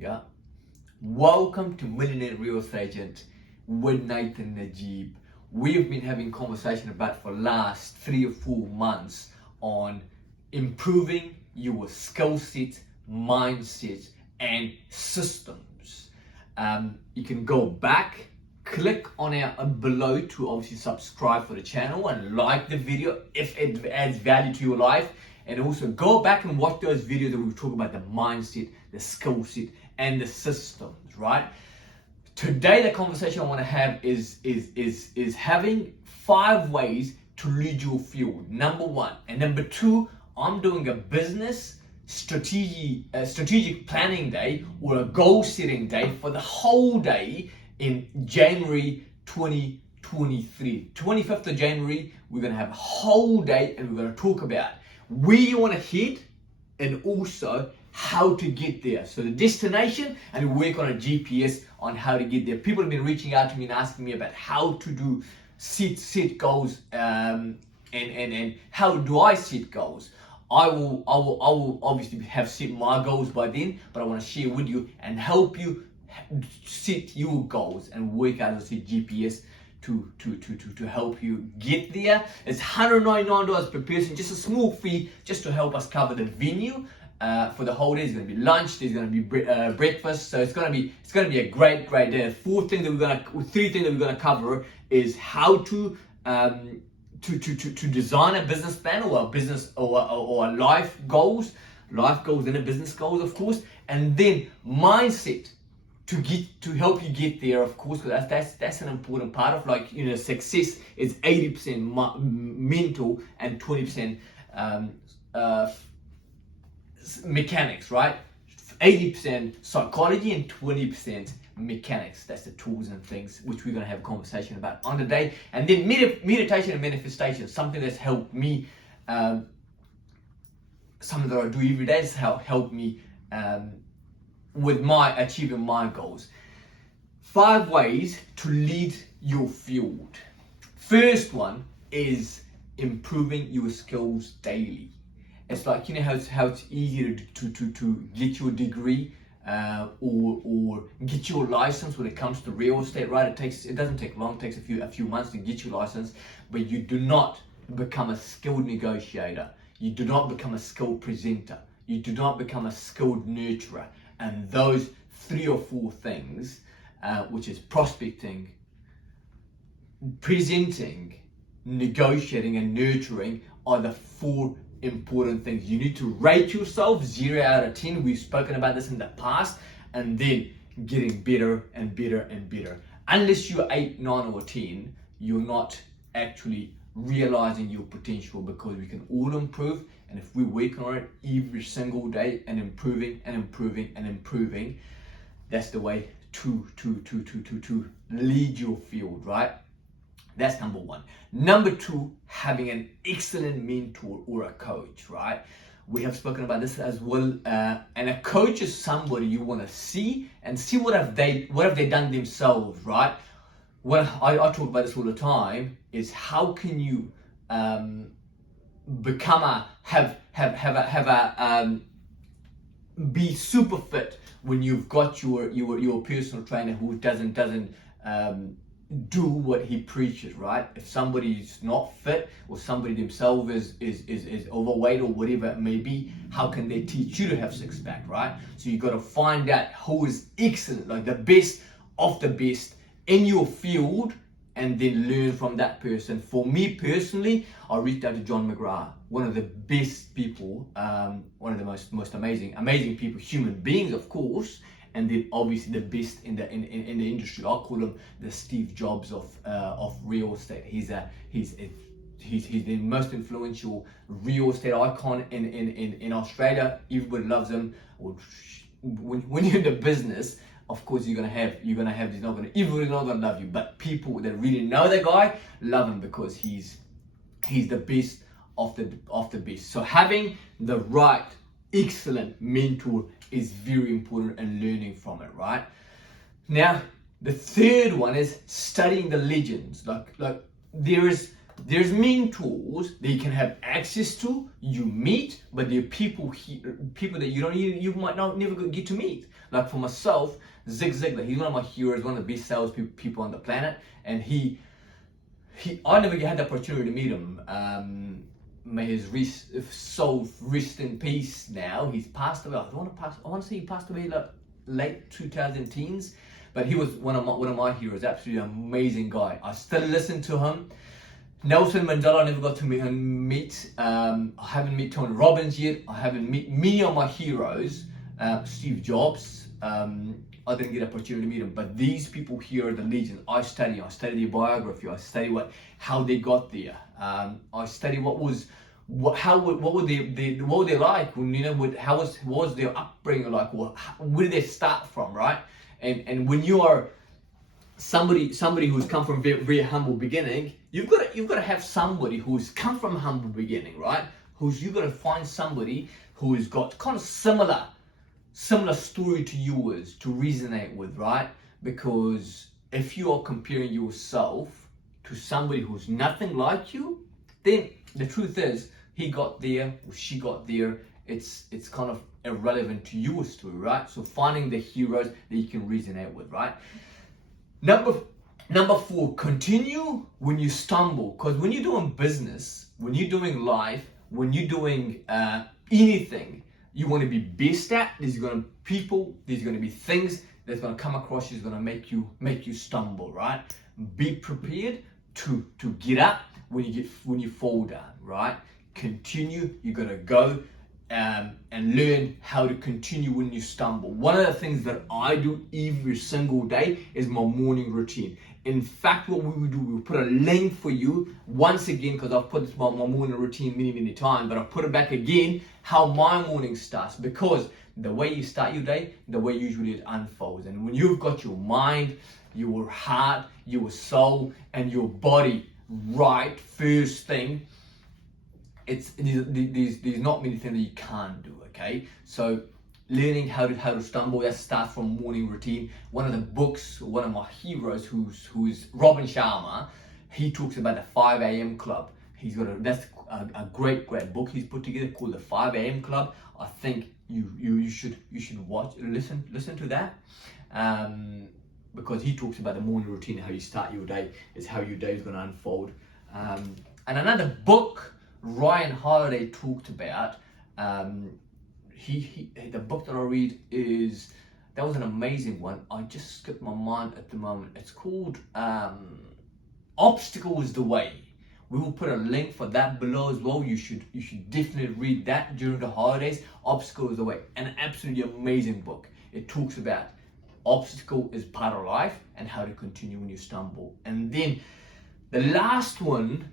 Yeah. Welcome to Millionaire Real Estate Agent with Nathan Najib. We've been having conversation about for last 3 or 4 months on improving your skill set, mindset, and systems. You can go back, click on our below to obviously subscribe for the channel and like the video if it adds value to your life. And also go back and watch those videos that we talk about the mindset, the skill set, and the systems, right? Today, the conversation I want to have is having 5 ways to lead your field. Number 1. And number 2, I'm doing a business strategic planning day or a goal setting day for the whole day in January 2023. 25th of January, we're going to have a whole day and we're going to talk about where you want to head and also how to get there. So the destination, and we work on a GPS on how to get there. People have been reaching out to me and asking me about how to do set goals and how do I set goals. I will obviously have set my goals by then, but I want to share with you and help you set your goals and work out as a GPS to help you get there. It's $199 per person, just a small fee, just to help us cover the venue for the whole day. There's going to be lunch, there's going to be breakfast, so it's going to be a great day. Three things that we're going to cover is how to design a business plan or a business or a life goals and a business goals, of course, and then mindset to help you get there, of course, because that's an important part of success is 80% mental and 20% mechanics, right? 80% psychology and 20% mechanics. That's the tools and things which we're going to have a conversation about on the day. And then meditation and manifestation, something that's helped me, something that I do every day, has helped me with my achieving my goals. 5 ways to lead your field. First one is improving your skills daily. It's like, how it's easier to get your degree or get your license when it comes to real estate, right? It doesn't take long, it takes a few months to get your license, but you do not become a skilled negotiator. You do not become a skilled presenter. You do not become a skilled nurturer. And those 3 or 4 things, which is prospecting, presenting, negotiating, and nurturing, are the 4 important things. You need to rate yourself 0 out of 10. We've spoken about this in the past, and then getting better and better and better. Unless you're 8, 9, or 10, you're not actually realizing your potential, because we can all improve, and if we work on it every single day and improving, that's the way to lead your field, right? That's number 1. Number 2, having an excellent mentor or a coach, right? We have spoken about this as well, and a coach is somebody you want to see what have they done themselves, right? Well, I talk about this all the time, is how can you be super fit when you've got your personal trainer who doesn't do what he preaches, right? If somebody's not fit, or somebody themselves is overweight, or whatever it may be, how can they teach you to have six pack, right? So you got to find out who is excellent, like the best of the best in your field, and then learn from that person. For me personally, I reached out to John McGrath, one of the best people, one of the most amazing people, human beings, of course, and then obviously the best in the industry. I call him the Steve Jobs of real estate. He's the most influential real estate icon in Australia. Everybody loves him. When you're in the business, of course you're gonna have everybody's not gonna love you, but people that really know the guy love him because he's the best of the best. So having the right excellent mentor is very important, and learning from it, right? Now the third one is studying the legends. Like there is There's mentors that you can have access to, you meet, but there are people that you might not never get to meet. Like for myself, Zig Ziglar, he's one of my heroes, one of the best sales people on the planet, and I never had the opportunity to meet him. May his soul rest in peace now. He's passed away. I want to say he passed away like late 2010s, but he was one of my heroes. Absolutely amazing guy. I still listen to him. Nelson Mandela, I never got to meet. I haven't met Tony Robbins yet. I haven't met many of my heroes. Steve Jobs. I didn't get an opportunity to meet him, but these people here are the legends. I study their biography. I study how they got there. I study what were they like? What was their upbringing like? Where did they start from, right? And when you are somebody who's come from very, very humble beginning, you've got to have somebody who's come from humble beginning, right? You've got to find somebody who's got kind of similar story to yours to resonate with, right? Because if you are comparing yourself to somebody who's nothing like you, then the truth is he got there or she got there. It's kind of irrelevant to your story, right? So finding the heroes that you can resonate with, right? Number 4, continue when you stumble. Because when you're doing business, when you're doing life, when you're doing anything you want to be best at, there's going to be things that's going to come across you, is going to make you stumble, right? Be prepared to get up when you fall down, right? Continue. You got to go and learn how to continue when you stumble. One of the things that I do every single day is my morning routine. In fact, what we will do, we'll put a link for you once again, because I've put this my morning routine many times, but I'll put it back again, how my morning starts, because the way you start your day, the way usually it unfolds. And when you've got your mind, your heart, your soul, and your body right first thing, there's not many things that you can't do, okay? So learning how to stumble, that starts from morning routine. One of the books, one of my heroes, who's Robin Sharma, he talks about the 5 a.m. club. That's a great book he's put together called the 5 a.m. club. I think you should listen to that, because he talks about the morning routine, how you start your day, is how your day is going to unfold. And another book Ryan Holiday talked about, the book that I read that was an amazing one. I just skipped my mind at the moment. It's called Obstacle is the Way. We will put a link for that below as well. You should definitely read that during the holidays. Obstacle is the Way, an absolutely amazing book. It talks about obstacle is part of life and how to continue when you stumble. And then the last one,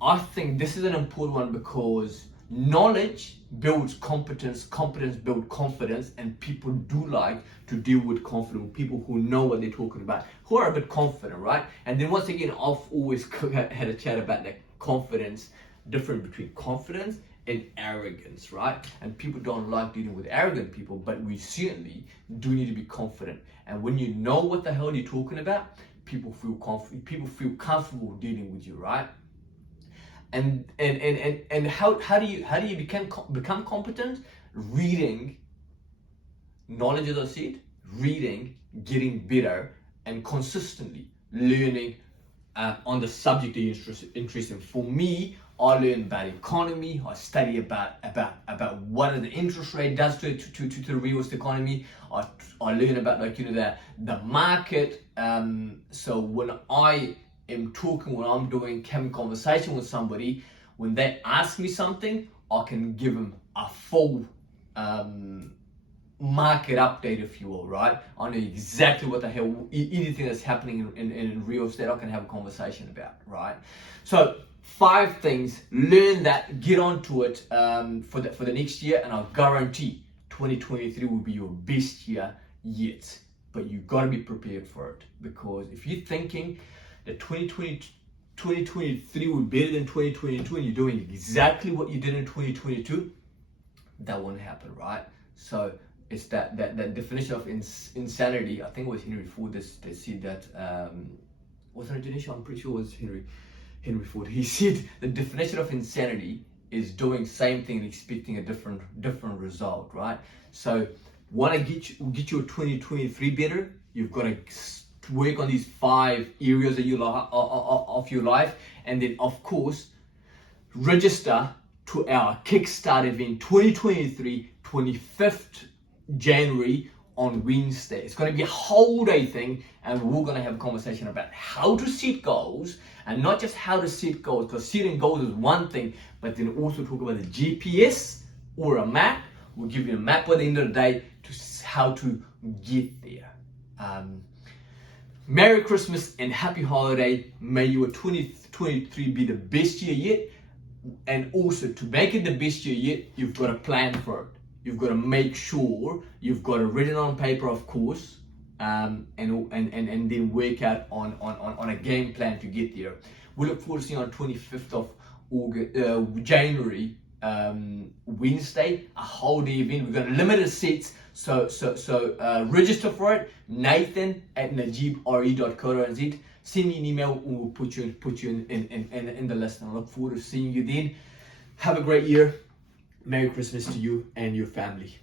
I think this is an important one, because knowledge builds competence builds confidence, and people do like to deal with confident people who know what they're talking about, who are a bit confident, right? And then once again, I've always had a chat about the confidence, difference between confidence and arrogance, right? And people don't like dealing with arrogant people, but we certainly do need to be confident. And when you know what the hell you're talking about, people feel confident, people feel comfortable dealing with you, right? And how do you become competent? Reading, knowledge, as I said, reading, getting better, and consistently learning on the subject that you're interested in. For me, I learn about economy. I study about what the interest rate does to the real estate economy. I learn about the market. So when I'm doing having conversation with somebody, when they ask me something, I can give them a full market update, if you will, right? I know exactly what the hell, anything that's happening in real estate, I can have a conversation about, right? So 5 things, learn that, get onto it for the next year, and I'll guarantee 2023 will be your best year yet. But you got to be prepared for it, because if you're thinking that 2023 will be better than 2022 and you're doing exactly what you did in 2022, that won't happen, right? So it's that definition of insanity. I think it was Henry Ford that said that, was it Indonesia? I'm pretty sure it was Henry. Henry Ford. He said the definition of insanity is doing same thing and expecting a different result, right? So, want to get your 2023 better? You've got to work on these 5 areas of your life, and then of course register to our Kickstart event 2023, 25th January on Wednesday. It's going to be a whole day thing, and we're going to have a conversation about how to set goals, and not just how to set goals, because setting goals is one thing, but then also talk about the GPS or a map. We'll give you a map at the end of the day to how to get there. Merry Christmas and happy holiday. May your 2023 be the best year yet. And also, to make it the best year yet, you've got to plan for it. You've got to make sure you've got it written on paper, of course, and then work out on a game plan to get there. We look forward to seeing you on 25th of January, Wednesday, a whole day event. We've got limited seats, so register for it. Nathan at najibre.co.nz. Send me an email and we'll put you in the list. And I look forward to seeing you then. Have a great year. Merry Christmas to you and your family.